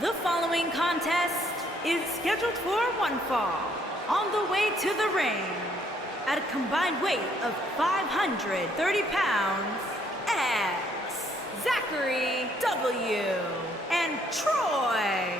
The following contest is scheduled for one fall. On the way to the ring, at a combined weight of 530 pounds, X, Zachary W, and Troy.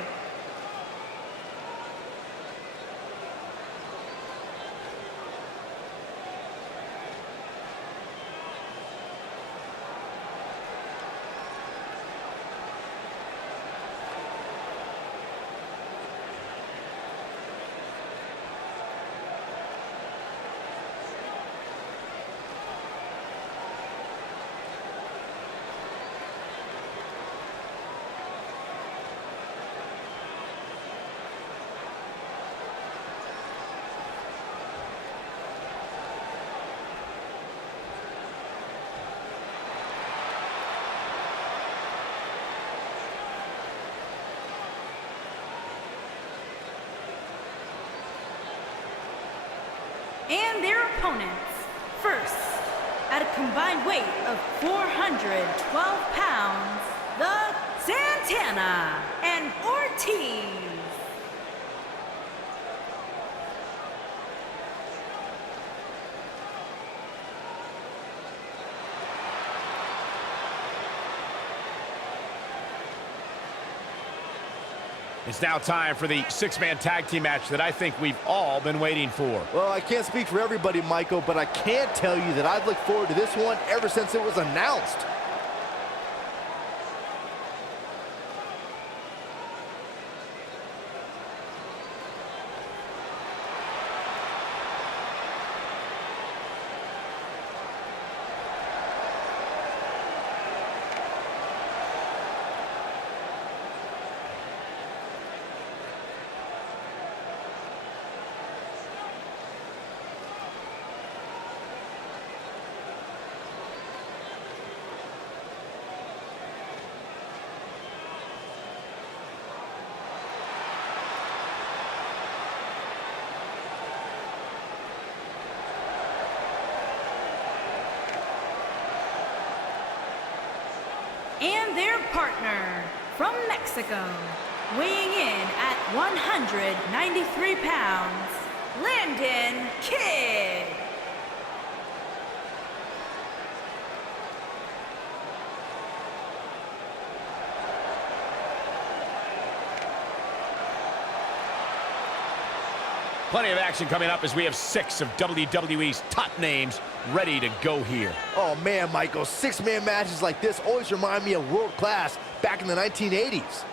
And their opponents, first, at a combined weight of 412 pounds, the Santana and Ortiz. It's now time for the six-man tag team match that I think we've all been waiting for. Well, I can't speak for everybody, Michael, but I can tell you that I've looked forward to this one ever since it was announced. And their partner, from Mexico, weighing in at 193 pounds, Landon Kid. Plenty of action coming up as we have 6 of WWE's top names ready to go here. Oh man, Michael, six-man matches like this always remind me of world class back in the 1980s.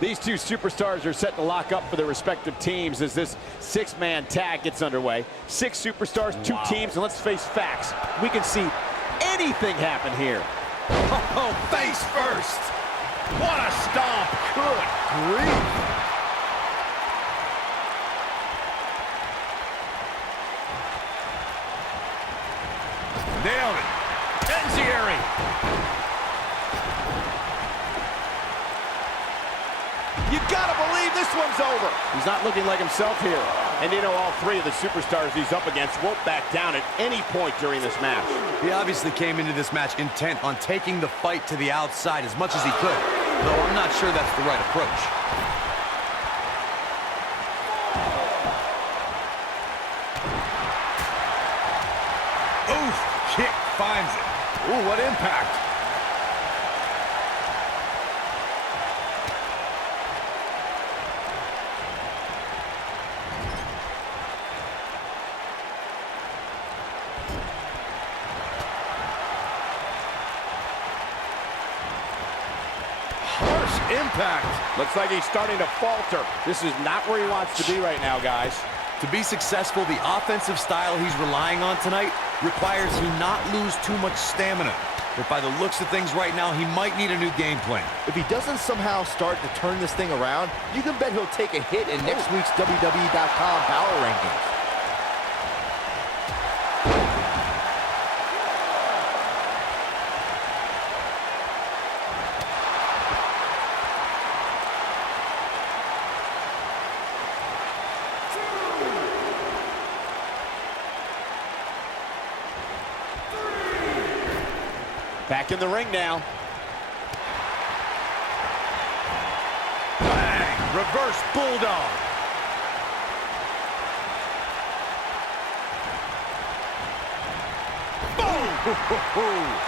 These two superstars are set to lock up for their respective teams as this six-man tag gets underway. 6 superstars, 2 teams, and let's face facts. We can see anything happen here. Oh, face first. What a stomp. Good grief. Nailed it. Tenzieri. You gotta believe this one's over. He's not looking like himself here. And you know, all 3 of the superstars he's up against won't back down at any point during this match. He obviously came into this match intent on taking the fight to the outside as much as he could, though I'm not sure that's the right approach. Oof, kick finds it. Ooh, what impact. Impact. Looks like he's starting to falter. This is not where he wants to be right now, guys. To be successful, the offensive style he's relying on tonight requires he not lose too much stamina. But by the looks of things right now, he might need a new game plan. If he doesn't somehow start to turn this thing around, you can bet he'll take a hit in next week's WWE.com power rankings. Back in the ring now. Bang! Reverse bulldog. Boom!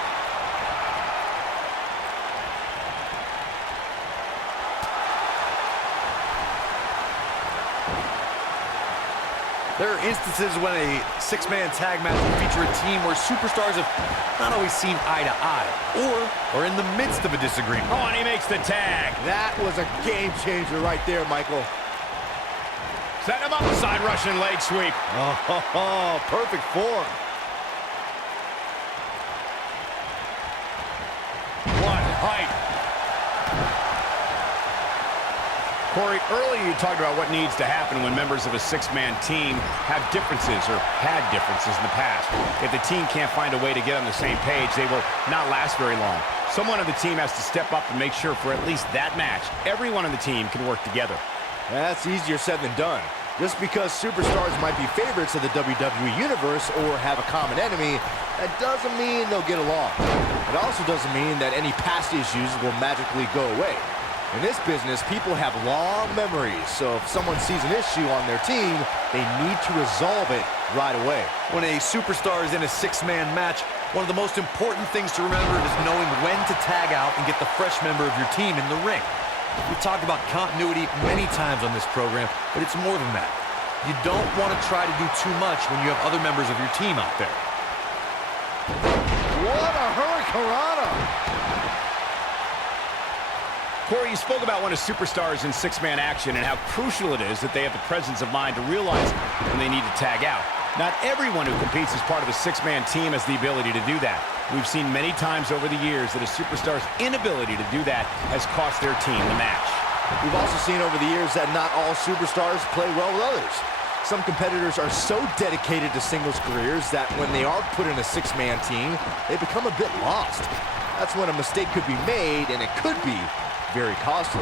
There are instances when a six-man tag match will feature a team where superstars have not always seen eye to eye, or are in the midst of a disagreement. Oh, and he makes the tag. That was a game changer right there, Michael. Set him up, side Russian leg sweep. Oh, perfect form. What height. Corey, earlier you talked about what needs to happen when members of a six-man team have differences or had differences in the past. If the team can't find a way to get on the same page, they will not last very long. Someone on the team has to step up and make sure for at least that match, everyone on the team can work together. That's easier said than done. Just because superstars might be favorites of the WWE Universe or have a common enemy, that doesn't mean they'll get along. It also doesn't mean that any past issues will magically go away. In this business, people have long memories, so if someone sees an issue on their team, they need to resolve it right away. When a superstar is in a six-man match, one of the most important things to remember is knowing when to tag out and get the fresh member of your team in the ring. We've talked about continuity many times on this program, but it's more than that. You don't want to try to do too much when you have other members of your team out there. What a hurricanrana! Corey, you spoke about one of superstars in six-man action and how crucial it is that they have the presence of mind to realize when they need to tag out. Not everyone who competes as part of a six-man team has the ability to do that. We've seen many times over the years that a superstar's inability to do that has cost their team the match. We've also seen over the years that not all superstars play well with others. Some competitors are so dedicated to singles careers that when they are put in a six-man team, they become a bit lost. That's when a mistake could be made, and it could be very costly.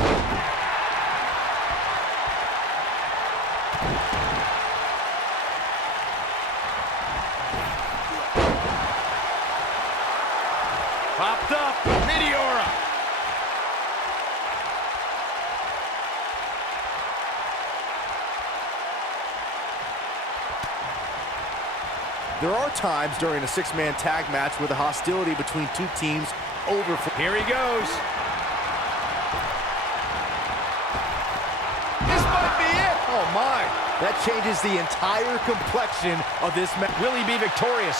Popped up, Meteora. There are times during a six-man tag match where the hostility between two teams overflows. Here he goes. This might be it. Oh my, that changes the entire complexion of this match. Will he be victorious?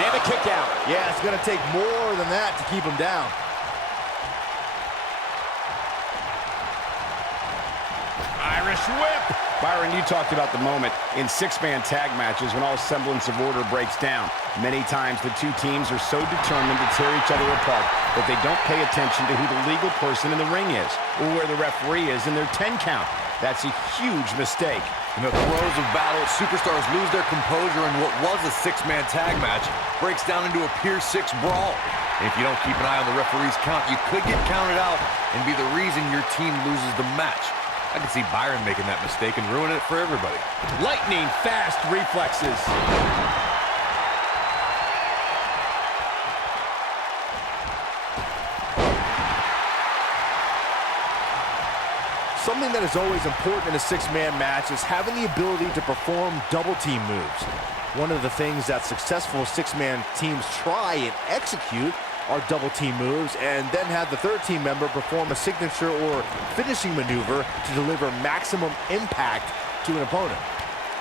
And a kick out. Yeah, it's gonna take more than that to keep him down. Irish whip. Byron, you talked about the moment in six-man tag matches when all semblance of order breaks down. Many times the two teams are so determined to tear each other apart that they don't pay attention to who the legal person in the ring is or where the referee is in their 10 count. That's a huge mistake. In the throes of battle, superstars lose their composure, and what was a six-man tag match breaks down into a Pier 6 brawl. And if you don't keep an eye on the referee's count, you could get counted out and be the reason your team loses the match. I can see Byron making that mistake and ruining it for everybody. Lightning fast reflexes. Something that is always important in a six-man match is having the ability to perform double-team moves. One of the things that successful six-man teams try and execute are double-team moves, and then have the third team member perform a signature or finishing maneuver to deliver maximum impact to an opponent.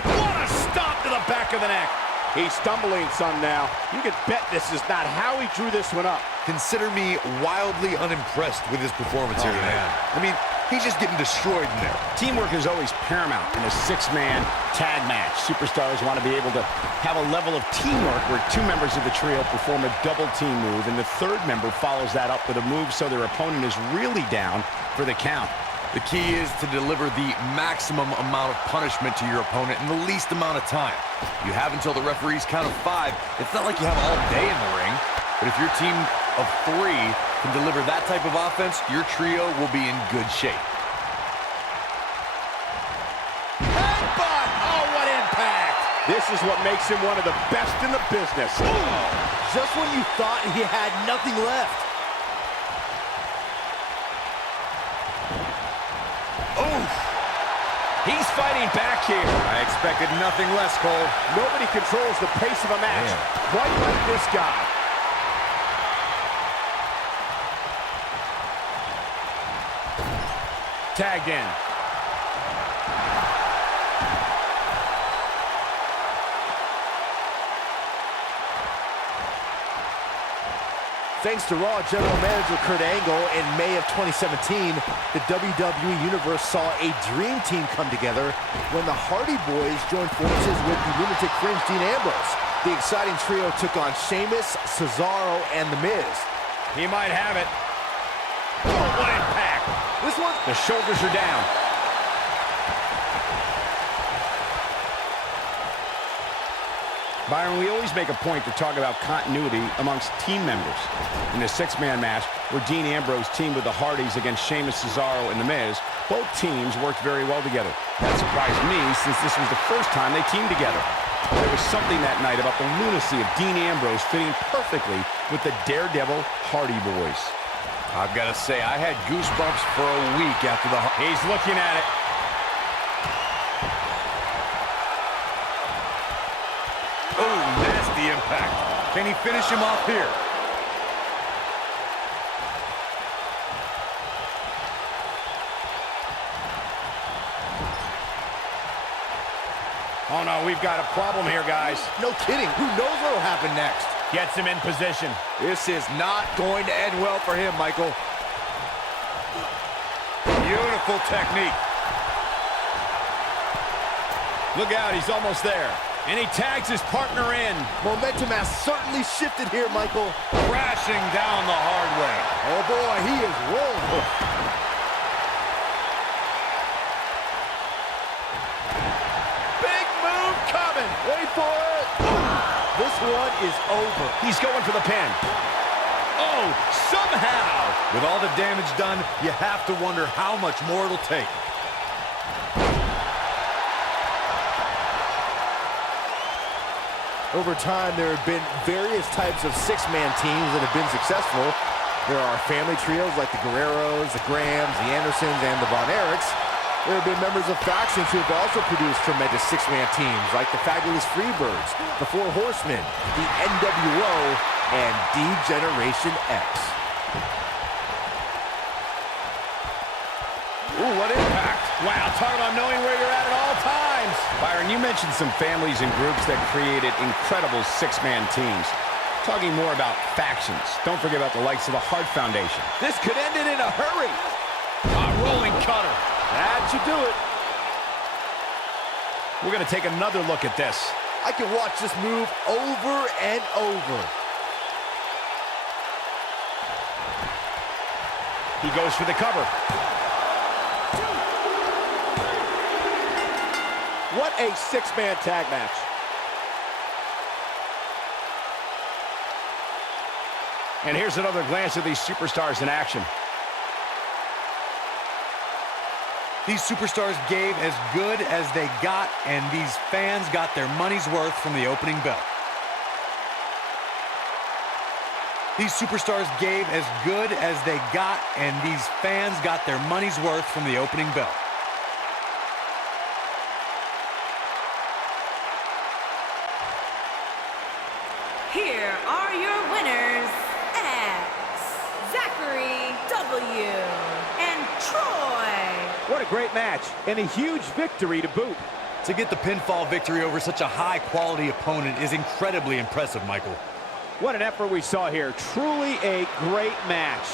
What a stop to the back of the neck. He's stumbling some now. You can bet this is not how he drew this one up. Consider me wildly unimpressed with his performance here today. I mean, he's just getting destroyed in there. Teamwork is always paramount in a six-man tag match. Superstars want to be able to have a level of teamwork where two members of the trio perform a double team move, and the third member follows that up with a move so their opponent is really down for the count. The key is to deliver the maximum amount of punishment to your opponent in the least amount of time. You have until the referee's count of 5. It's not like you have all day in the ring, but if your team of 3 can deliver that type of offense, your trio will be in good shape. Headbutt! Oh, what impact! This is what makes him one of the best in the business. Ooh. just when you thought he had nothing left. Oh! He's fighting back here. I expected nothing less, Cole. Nobody controls the pace of a match quite like this guy. Tagged in. Thanks to Raw General Manager Kurt Angle, in May of 2017, the WWE Universe saw a dream team come together when the Hardy Boys joined forces with the Lunatic Fringe Dean Ambrose. The exciting trio took on Sheamus, Cesaro, and The Miz. He might have it. Oh, what impact. This one... The shoulders are down. Byron, we always make a point to talk about continuity amongst team members. In the six-man match, where Dean Ambrose teamed with the Hardys against Sheamus, Cesaro, and The Miz, both teams worked very well together. That surprised me, since this was the first time they teamed together. There was something that night about the lunacy of Dean Ambrose fitting perfectly with the Daredevil Hardy Boys. I've got to say, I had goosebumps for a week after the... He's looking at it. Oh, nasty impact. Can he finish him off here? Oh, no, we've got a problem here, guys. No kidding. Who knows what will happen next? Gets him in position. This is not going to end well for him, Michael. Beautiful technique. Look out, he's almost there. And he tags his partner in. Momentum has certainly shifted here, Michael. Crashing down the hard way. Oh, boy, he is rolling. Big move coming. Wait for it. This one is over. He's going for the pin. Oh, somehow. With all the damage done, you have to wonder how much more it'll take. Over time, there have been various types of six-man teams that have been successful. There are family trios like the Guerreros, the Grahams, the Andersons, and the Von Erichs. There have been members of factions who have also produced tremendous six-man teams like the Fabulous Freebirds, the Four Horsemen, the NWO, and D-Generation X. Ooh, what impact. Wow, talk about knowing where you're at all times. Byron, you mentioned some families and groups that created incredible six-man teams. Talking more about factions, don't forget about the likes of the Hart Foundation. This could end it in a hurry. A rolling cutter. That should do it. We're going to take another look at this. I can watch this move over and over. He goes for the cover. What a six-man tag match. And here's another glance at these superstars in action. These superstars gave as good as they got, and these fans got their money's worth from the opening bell. These superstars gave as good as they got, and these fans got their money's worth from the opening bell. Here are your winners, X, Zachary W, and Troy. What a great match, and a huge victory to boot. To get the pinfall victory over such a high-quality opponent is incredibly impressive, Michael. What an effort we saw here. Truly a great match.